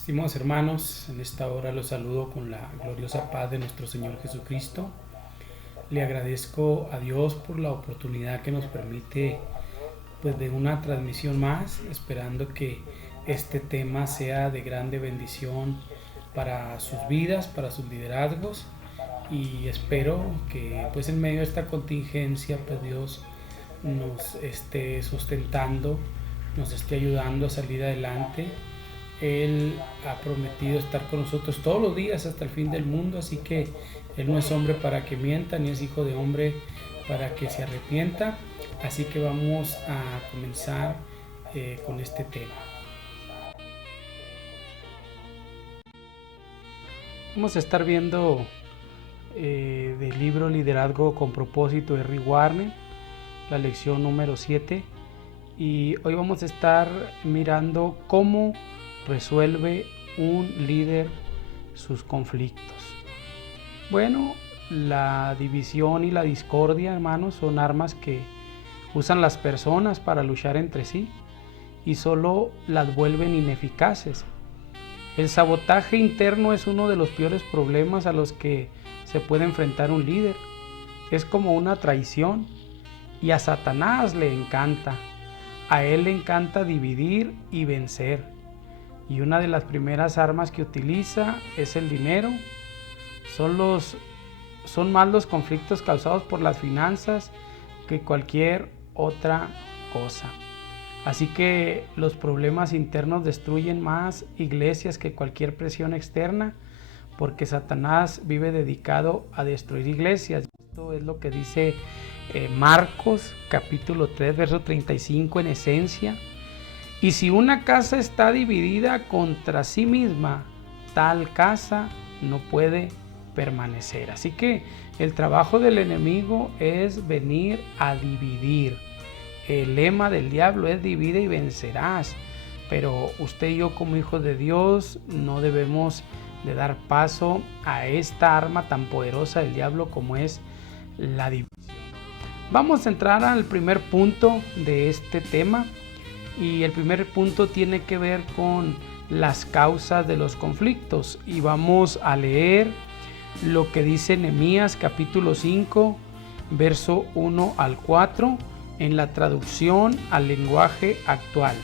Estimados hermanos, en esta hora los saludo con la gloriosa paz de nuestro Señor Jesucristo. Le agradezco a Dios por la oportunidad que nos permite de una transmisión más, esperando que este tema sea de grande bendición para sus vidas, para sus liderazgos, y espero que en medio de esta contingencia Dios nos esté sustentando, nos esté ayudando a salir adelante. Él ha prometido estar con nosotros todos los días hasta el fin del mundo, así que Él no es hombre para que mienta, ni es hijo de hombre para que se arrepienta. Así que vamos a comenzar con este tema. Vamos a estar viendo del libro Liderazgo con Propósito de Rick Warren, la lección número 7. Y hoy vamos a estar mirando cómo resuelve un líder sus conflictos. Bueno, la división y la discordia, hermanos, son armas que usan las personas para luchar entre sí y solo las vuelven ineficaces. El sabotaje interno es uno de los peores problemas a los que se puede enfrentar un líder. Es como una traición y a Satanás le encanta. A él le encanta dividir y vencer. Y una de las primeras armas que utiliza es el dinero. Son más los conflictos causados por las finanzas que cualquier otra cosa. Así que los problemas internos destruyen más iglesias que cualquier presión externa, porque Satanás vive dedicado a destruir iglesias. Esto es lo que dice Marcos capítulo 3 verso 35 en esencia. Y si una casa está dividida contra sí misma, tal casa no puede permanecer. Así que el trabajo del enemigo es venir a dividir. El lema del diablo es divide y vencerás. Pero usted y yo, como hijos de Dios, no debemos de dar paso a esta arma tan poderosa del diablo como es la división. Vamos a entrar al primer punto de este tema. Y el primer punto tiene que ver con las causas de los conflictos. Y vamos a leer lo que dice Nehemías capítulo 5, verso 1 al 4, en la traducción al lenguaje actual.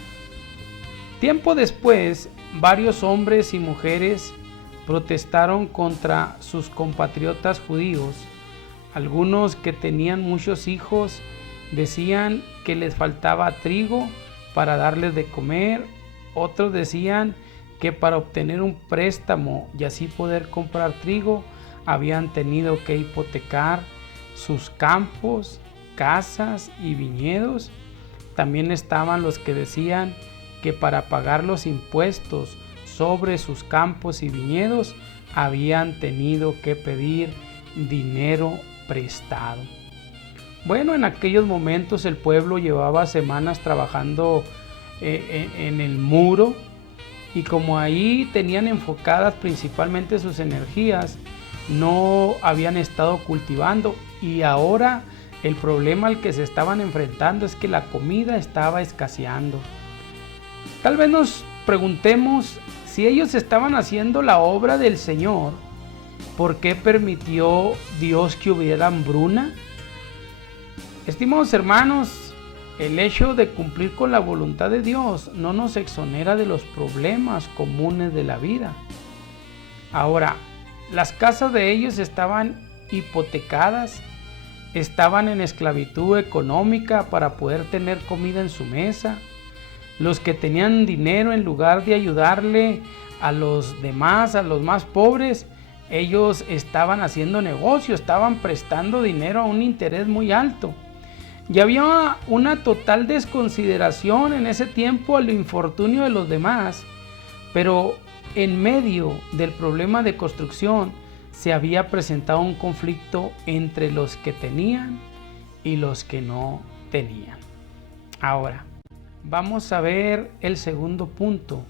Tiempo después, varios hombres y mujeres protestaron contra sus compatriotas judíos. Algunos que tenían muchos hijos decían que les faltaba trigo para darles de comer. Otros decían que para obtener un préstamo y así poder comprar trigo habían tenido que hipotecar sus campos, casas y viñedos. También estaban los que decían que para pagar los impuestos sobre sus campos y viñedos habían tenido que pedir dinero prestado. Bueno, en aquellos momentos el pueblo llevaba semanas trabajando en el muro, y como ahí tenían enfocadas principalmente sus energías, no habían estado cultivando, y ahora el problema al que se estaban enfrentando es que la comida estaba escaseando. Tal vez nos preguntemos, si ellos estaban haciendo la obra del Señor, ¿por qué permitió Dios que hubiera hambruna? Estimados hermanos, el hecho de cumplir con la voluntad de Dios no nos exonera de los problemas comunes de la vida. Ahora, las casas de ellos estaban hipotecadas, estaban en esclavitud económica para poder tener comida en su mesa. Los que tenían dinero, en lugar de ayudarle a los demás, a los más pobres, ellos estaban haciendo negocio, estaban prestando dinero a un interés muy alto. Y había una total desconsideración en ese tiempo al infortunio de los demás, pero en medio del problema de construcción se había presentado un conflicto entre los que tenían y los que no tenían. Ahora, vamos a ver el segundo punto,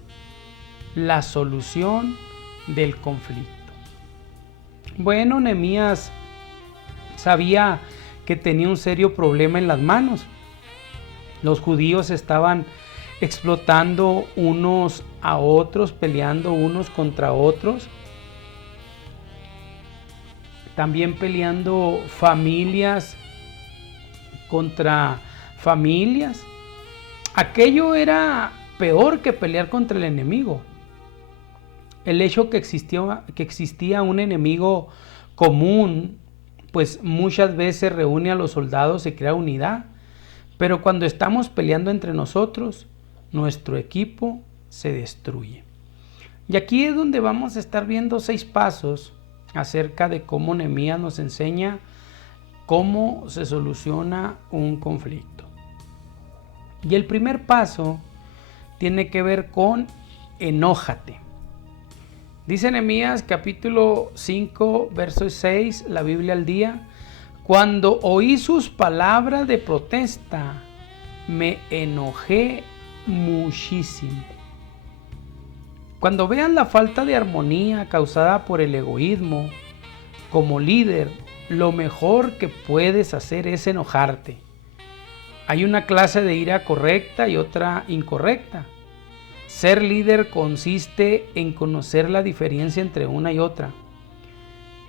la solución del conflicto. Bueno, Nehemías sabía que tenía un serio problema en las manos. Los judíos estaban explotando unos a otros, peleando unos contra otros. También peleando familias contra familias. Aquello era peor que pelear contra el enemigo. El hecho que existía un enemigo común, pues muchas veces reúne a los soldados y crea unidad. Pero cuando estamos peleando entre nosotros, nuestro equipo se destruye. Y aquí es donde vamos a estar viendo 6 pasos acerca de cómo Nehemías nos enseña cómo se soluciona un conflicto. Y el primer paso tiene que ver con enójate. Dice Nehemías capítulo 5, verso 6, la Biblia al día: cuando oí sus palabras de protesta, me enojé muchísimo. Cuando vean la falta de armonía causada por el egoísmo, como líder, lo mejor que puedes hacer es enojarte. Hay una clase de ira correcta y otra incorrecta. Ser líder consiste en conocer la diferencia entre una y otra.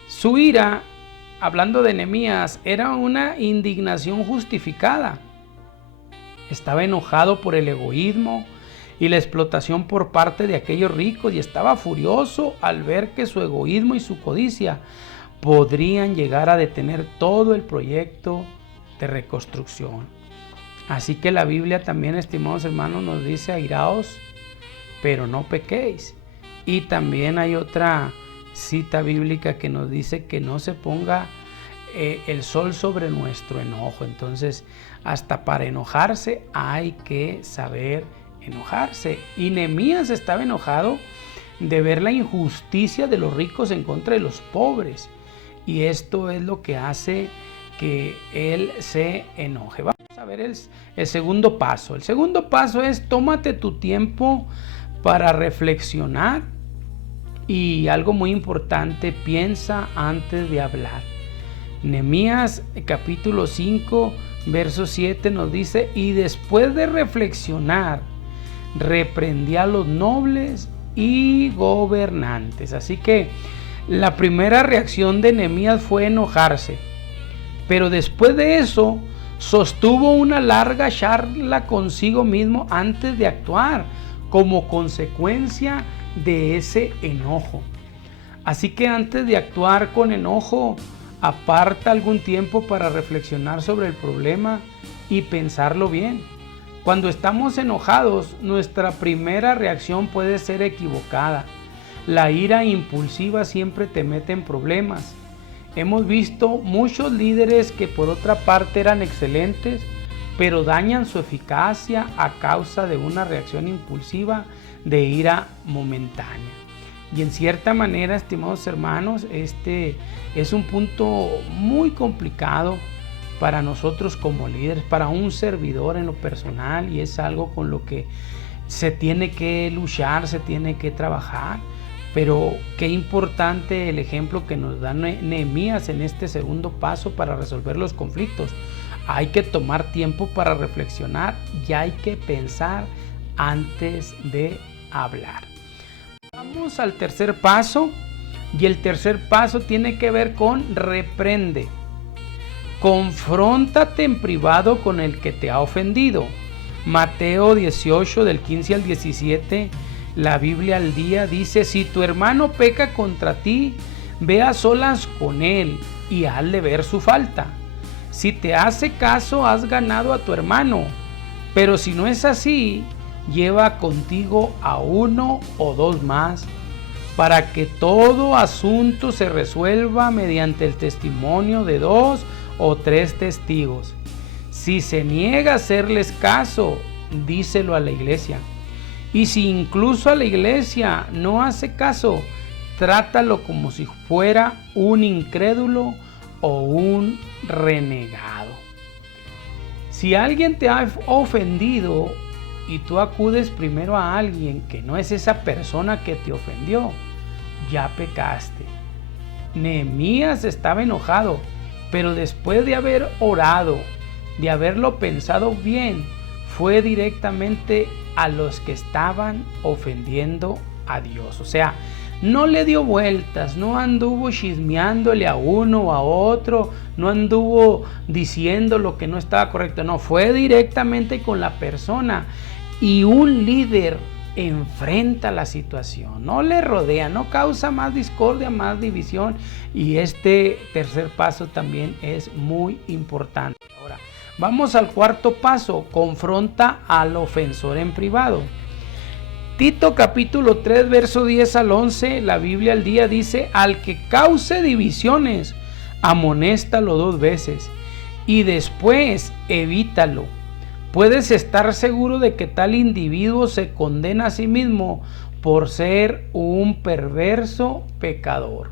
Su ira, hablando de Nehemías, era una indignación justificada. Estaba enojado por el egoísmo y la explotación por parte de aquellos ricos, y estaba furioso al ver que su egoísmo y su codicia podrían llegar a detener todo el proyecto de reconstrucción. Así que la Biblia también, estimados hermanos, nos dice: airaos, pero no pequéis. Y también hay otra cita bíblica que nos dice que no se ponga el sol sobre nuestro enojo. Entonces, hasta para enojarse hay que saber enojarse. Y Nehemías estaba enojado de ver la injusticia de los ricos en contra de los pobres. Y esto es lo que hace que él se enoje. Vamos a ver el segundo paso. El segundo paso es: tómate tu tiempo para reflexionar. Y algo muy importante, piensa antes de hablar. Nehemías capítulo 5, verso 7 nos dice: y después de reflexionar, reprendí a los nobles y gobernantes. Así que la primera reacción de Nehemías fue enojarse, pero después de eso sostuvo una larga charla consigo mismo antes de actuar, como consecuencia de ese enojo. Así que antes de actuar con enojo, aparta algún tiempo para reflexionar sobre el problema y pensarlo bien. Cuando estamos enojados, nuestra primera reacción puede ser equivocada. La ira impulsiva siempre te mete en problemas. Hemos visto muchos líderes que por otra parte eran excelentes, pero dañan su eficacia a causa de una reacción impulsiva de ira momentánea. Y en cierta manera, estimados hermanos, este es un punto muy complicado para nosotros como líderes, para un servidor en lo personal, y es algo con lo que se tiene que luchar, se tiene que trabajar. Pero qué importante el ejemplo que nos da Nehemías en este segundo paso para resolver los conflictos. Hay que tomar tiempo para reflexionar y hay que pensar antes de hablar. Vamos al tercer paso, y el tercer paso tiene que ver con reprende. Confróntate en privado con el que te ha ofendido. Mateo 18 del 15 al 17, la Biblia al día dice: si tu hermano peca contra ti, ve a solas con él y hazle ver su falta. Si te hace caso, has ganado a tu hermano, pero si no es así, lleva contigo a 1 o 2 más, para que todo asunto se resuelva mediante el testimonio de 2 o 3 testigos. Si se niega a hacerles caso, díselo a la iglesia. Y si incluso a la iglesia no hace caso, trátalo como si fuera un incrédulo o un renegado. Si alguien te ha ofendido y tú acudes primero a alguien que no es esa persona que te ofendió, ya pecaste. Nehemías estaba enojado, pero después de haber orado, de haberlo pensado bien, fue directamente a los que estaban ofendiendo a Dios. O sea, no le dio vueltas, no anduvo chismeándole a uno o a otro, no anduvo diciendo lo que no estaba correcto, no, fue directamente con la persona. Y un líder enfrenta la situación, no le rodea, no causa más discordia, más división. Y este tercer paso también es muy importante. Ahora, vamos al cuarto paso: confronta al ofensor en privado. Tito capítulo 3, verso 10 al 11, la Biblia al día dice: al que cause divisiones, amonéstalo 2 veces y después evítalo. Puedes estar seguro de que tal individuo se condena a sí mismo por ser un perverso pecador.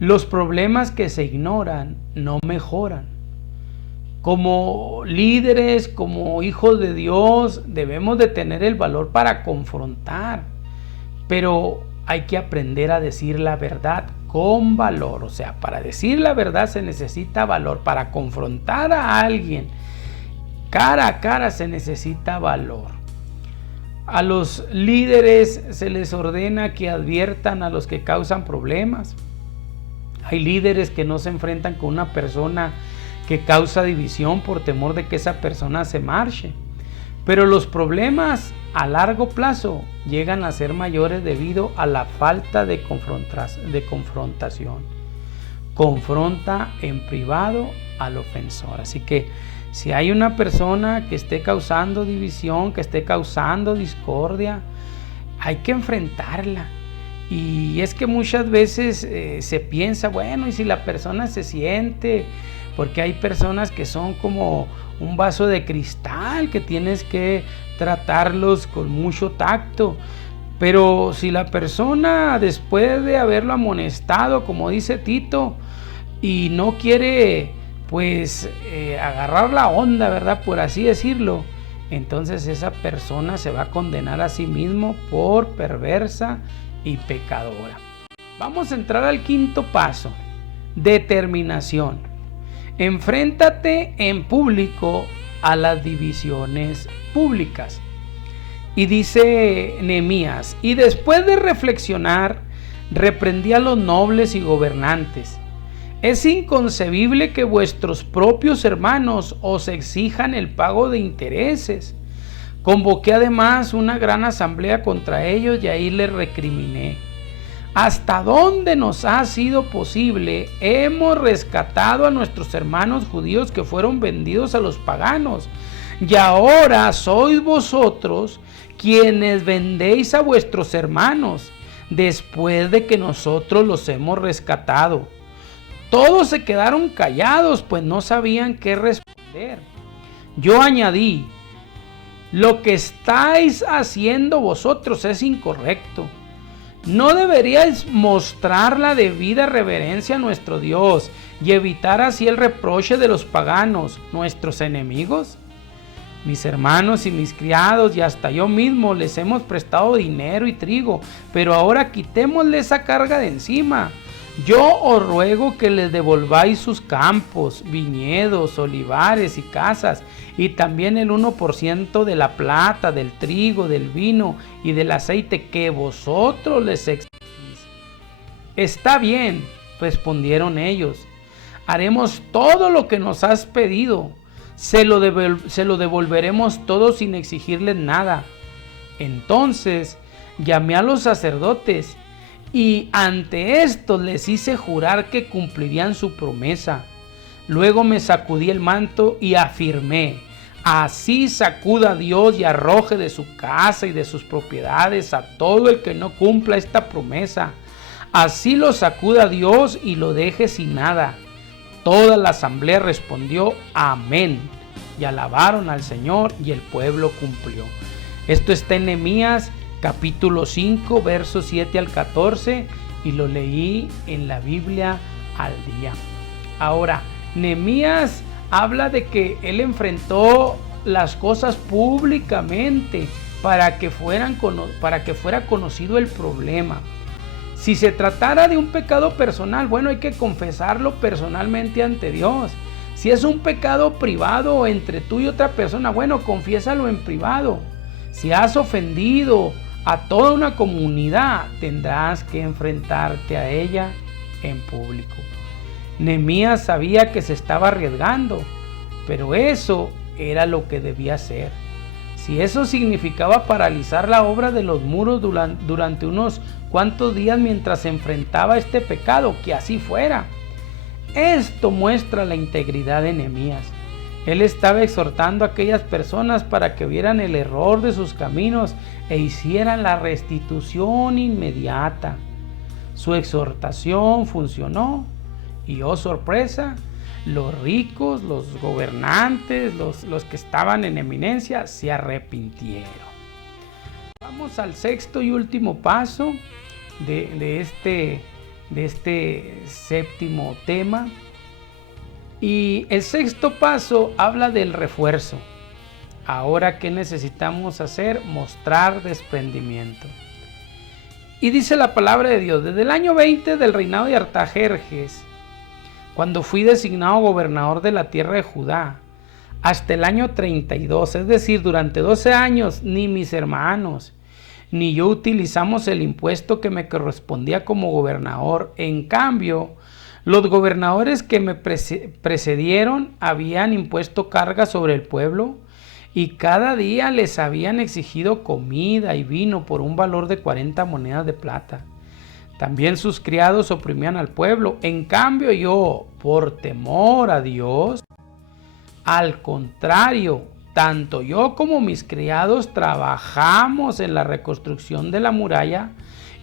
Los problemas que se ignoran no mejoran. Como líderes, como hijos de Dios, debemos de tener el valor para confrontar, pero hay que aprender a decir la verdad con valor. O sea, para decir la verdad se necesita valor. Para confrontar a alguien cara a cara se necesita valor. A los líderes se les ordena que adviertan a los que causan problemas. Hay líderes que no se enfrentan con una persona que causa división por temor de que esa persona se marche. Pero los problemas a largo plazo llegan a ser mayores debido a la falta de confrontación. Confronta en privado al ofensor. Así que si hay una persona que esté causando división, que esté causando discordia, hay que enfrentarla. Y es que muchas veces se piensa, bueno, y si la persona se siente, porque hay personas que son como un vaso de cristal, que tienes que tratarlos con mucho tacto. Pero si la persona, después de haberlo amonestado, como dice Tito, y no quiere pues agarrar la onda, ¿verdad?, por así decirlo, entonces esa persona se va a condenar a sí mismo por perversa y pecadora. Vamos a entrar al quinto paso: determinación. Enfréntate en público a las divisiones públicas. Y dice Nehemías: y después de reflexionar, reprendí a los nobles y gobernantes. Es inconcebible que vuestros propios hermanos os exijan el pago de intereses. Convoqué además una gran asamblea contra ellos y ahí les recriminé: ¿hasta dónde nos ha sido posible? Hemos rescatado a nuestros hermanos judíos que fueron vendidos a los paganos, y ahora sois vosotros quienes vendéis a vuestros hermanos después de que nosotros los hemos rescatado. Todos se quedaron callados, pues no sabían qué responder. Yo añadí: lo que estáis haciendo vosotros es incorrecto. ¿No deberíais mostrar la debida reverencia a nuestro Dios y evitar así el reproche de los paganos, nuestros enemigos? Mis hermanos y mis criados y hasta yo mismo les hemos prestado dinero y trigo, pero ahora quitémosle esa carga de encima. Yo os ruego que les devolváis sus campos, viñedos, olivares y casas, y también el 1% de la plata, del trigo, del vino y del aceite que vosotros les exigís. Está bien, respondieron ellos, haremos todo lo que nos has pedido, se lo devolveremos todo sin exigirles nada. Entonces llamé a los sacerdotes y ante esto les hice jurar que cumplirían su promesa. Luego me sacudí el manto y afirmé: así sacuda Dios y arroje de su casa y de sus propiedades a todo el que no cumpla esta promesa. Así lo sacuda Dios y lo deje sin nada. Toda la asamblea respondió: amén, y alabaron al Señor, y el pueblo cumplió. Esto está en Nehemías capítulo 5, versos 7 al 14, y lo leí en la Biblia al día. Ahora, Nehemías habla de que él enfrentó las cosas públicamente para que fuera conocido el problema. Si se tratara de un pecado personal, bueno, hay que confesarlo personalmente ante Dios. Si es un pecado privado entre tú y otra persona, bueno, confiésalo en privado. Si has ofendido a toda una comunidad, tendrás que enfrentarte a ella en público. Nehemías sabía que se estaba arriesgando, pero eso era lo que debía hacer. Si eso significaba paralizar la obra de los muros durante unos cuantos días mientras se enfrentaba a este pecado, que así fuera. Esto muestra la integridad de Nehemías. Él estaba exhortando a aquellas personas para que vieran el error de sus caminos e hicieran la restitución inmediata. Su exhortación funcionó y, oh sorpresa, los ricos, los gobernantes, los que estaban en eminencia, se arrepintieron. Vamos al sexto y último paso de este séptimo tema. Y el sexto paso habla del refuerzo. Ahora, ¿qué necesitamos hacer? Mostrar desprendimiento. Y dice la palabra de Dios: desde el año 20 del reinado de Artajerjes, cuando fui designado gobernador de la tierra de Judá, hasta el año 32, es decir, durante 12 años, ni mis hermanos ni yo utilizamos el impuesto que me correspondía como gobernador. En cambio, los gobernadores que me precedieron habían impuesto cargas sobre el pueblo y cada día les habían exigido comida y vino por un valor de 40 monedas de plata. También sus criados oprimían al pueblo. En cambio, yo, por temor a Dios, al contrario, tanto yo como mis criados trabajamos en la reconstrucción de la muralla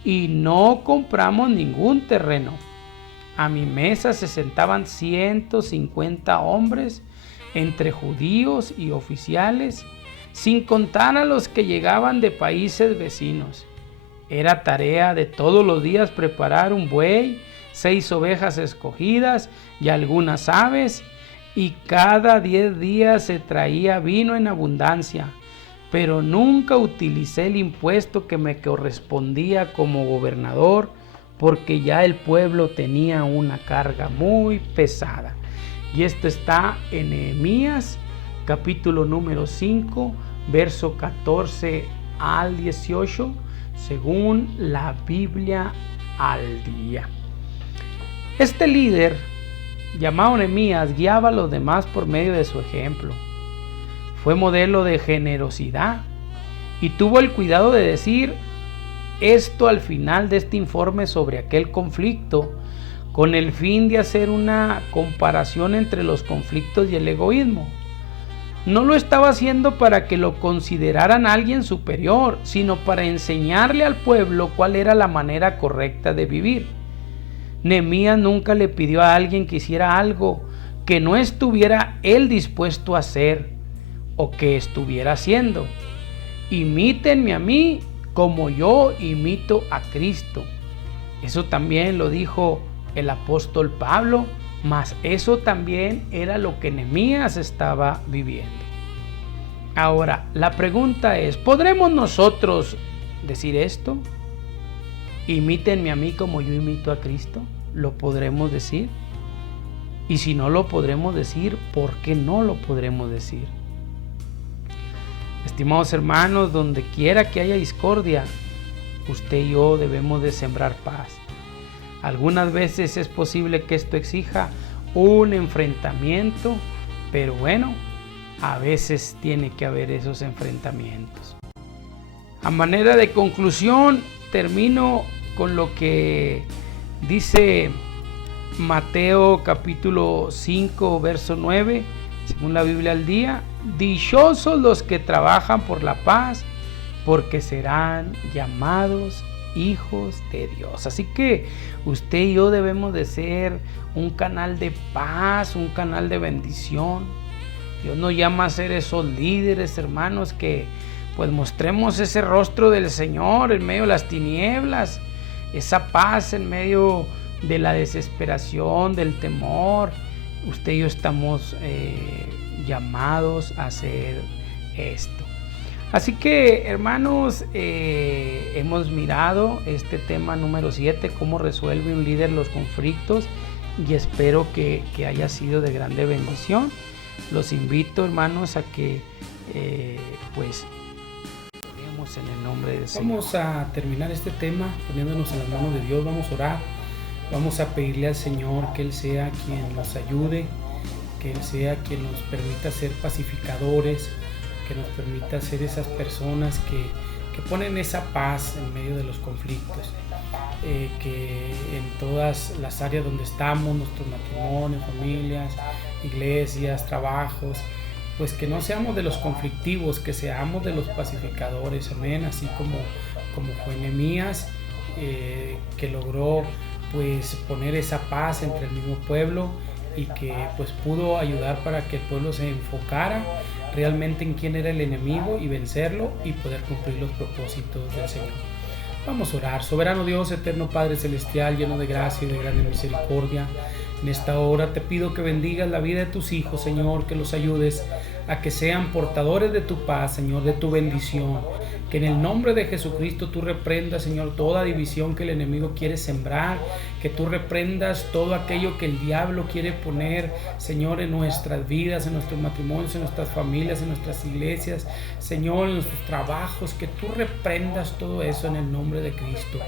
y no compramos ningún terreno. A mi mesa se sentaban 150 hombres, entre judíos y oficiales, sin contar a los que llegaban de países vecinos. Era tarea de todos los días preparar un buey, 6 ovejas escogidas y algunas aves, y cada 10 días se traía vino en abundancia, pero nunca utilicé el impuesto que me correspondía como gobernador, porque ya el pueblo tenía una carga muy pesada. Y esto está en Nehemías, capítulo número 5, verso 14 al 18, según la Biblia al día. Este líder, llamado Nehemías, guiaba a los demás por medio de su ejemplo. Fue modelo de generosidad y tuvo el cuidado de decir esto al final de este informe sobre aquel conflicto, con el fin de hacer una comparación entre los conflictos y el egoísmo. No lo estaba haciendo para que lo consideraran alguien superior, sino para enseñarle al pueblo cuál era la manera correcta de vivir. Nehemías nunca le pidió a alguien que hiciera algo que no estuviera él dispuesto a hacer o que estuviera haciendo. Imítenme a mí como yo imito a Cristo. Eso también lo dijo el apóstol Pablo, mas eso también era lo que Nehemías estaba viviendo. Ahora, la pregunta es, ¿podremos nosotros decir esto? Imítenme a mí como yo imito a Cristo. ¿Lo podremos decir? Y si no lo podremos decir, ¿por qué no lo podremos decir? Estimados hermanos, donde quiera que haya discordia, usted y yo debemos de sembrar paz. Algunas veces es posible que esto exija un enfrentamiento, pero bueno, a veces tiene que haber esos enfrentamientos. A manera de conclusión, termino con lo que dice Mateo capítulo 5, verso 9, según la Biblia al día: dichosos los que trabajan por la paz, porque serán llamados hijos de Dios. Así que usted y yo debemos de ser un canal de paz, un canal de bendición. Dios nos llama a ser esos líderes, hermanos, que pues mostremos ese rostro del Señor en medio de las tinieblas, esa paz en medio de la desesperación, del temor. Usted y yo estamos llamados a hacer esto. Así que, hermanos, hemos mirado este tema número 7, cómo resuelve un líder los conflictos y espero que haya sido de grande bendición. Los invito, hermanos, a que pues oremos en el nombre del Señor. Vamos a terminar este tema poniéndonos en las manos de Dios. Vamos a orar, vamos a pedirle al Señor que Él sea quien nos ayude, que Él sea quien nos permita ser pacificadores, que nos permita ser esas personas que ponen esa paz en medio de los conflictos, que en todas las áreas donde estamos, nuestros matrimonios, familias, iglesias, trabajos, pues que no seamos de los conflictivos, que seamos de los pacificadores, amén, así como fue Nehemías, que logró pues poner esa paz entre el mismo pueblo y que pues pudo ayudar para que el pueblo se enfocara realmente en quién era el enemigo y vencerlo y poder cumplir los propósitos del Señor. Vamos a orar. Soberano Dios, eterno Padre Celestial, lleno de gracia y de grande misericordia, en esta hora te pido que bendigas la vida de tus hijos, Señor, que los ayudes a que sean portadores de tu paz, Señor, de tu bendición. Que en el nombre de Jesucristo tú reprendas, Señor, toda división que el enemigo quiere sembrar, que tú reprendas todo aquello que el diablo quiere poner, Señor, en nuestras vidas, en nuestros matrimonios, en nuestras familias, en nuestras iglesias, Señor, en nuestros trabajos, que tú reprendas todo eso en el nombre de Cristo.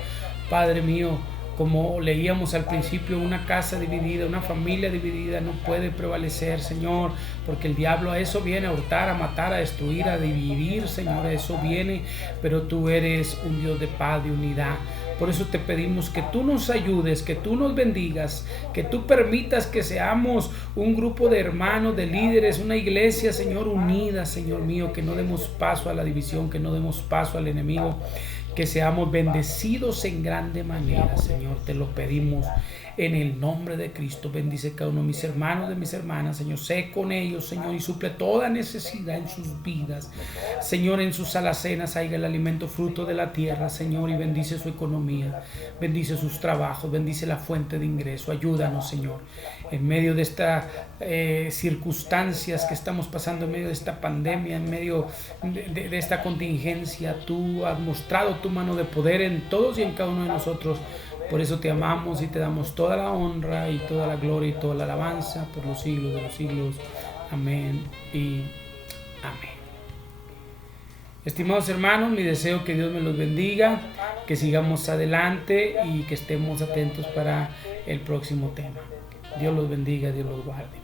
Padre mío, como leíamos al principio, una casa dividida, una familia dividida no puede prevalecer, Señor, porque el diablo a eso viene, a hurtar, a matar, a destruir, a dividir, Señor, a eso viene, pero tú eres un Dios de paz, de unidad. Por eso te pedimos que tú nos ayudes, que tú nos bendigas, que tú permitas que seamos un grupo de hermanos, de líderes, una iglesia, Señor, unida, Señor mío, que no demos paso a la división, que no demos paso al enemigo, que seamos bendecidos en grande manera, Señor, te lo pedimos en el nombre de Cristo. Bendice cada uno de mis hermanos, de mis hermanas, Señor, sé con ellos, Señor, y suple toda necesidad en sus vidas, Señor, en sus alacenas haya el alimento fruto de la tierra, Señor, y bendice su economía, bendice sus trabajos, bendice la fuente de ingreso, ayúdanos, Señor, en medio de estas circunstancias que estamos pasando, en medio de esta pandemia, en medio de esta contingencia. Tú has mostrado tu mano de poder en todos y en cada uno de nosotros. Por eso te amamos y te damos toda la honra y toda la gloria y toda la alabanza por los siglos de los siglos. Amén y amén. Estimados hermanos, mi deseo es que Dios me los bendiga, que sigamos adelante y que estemos atentos para el próximo tema. Dios los bendiga, Dios los guarde.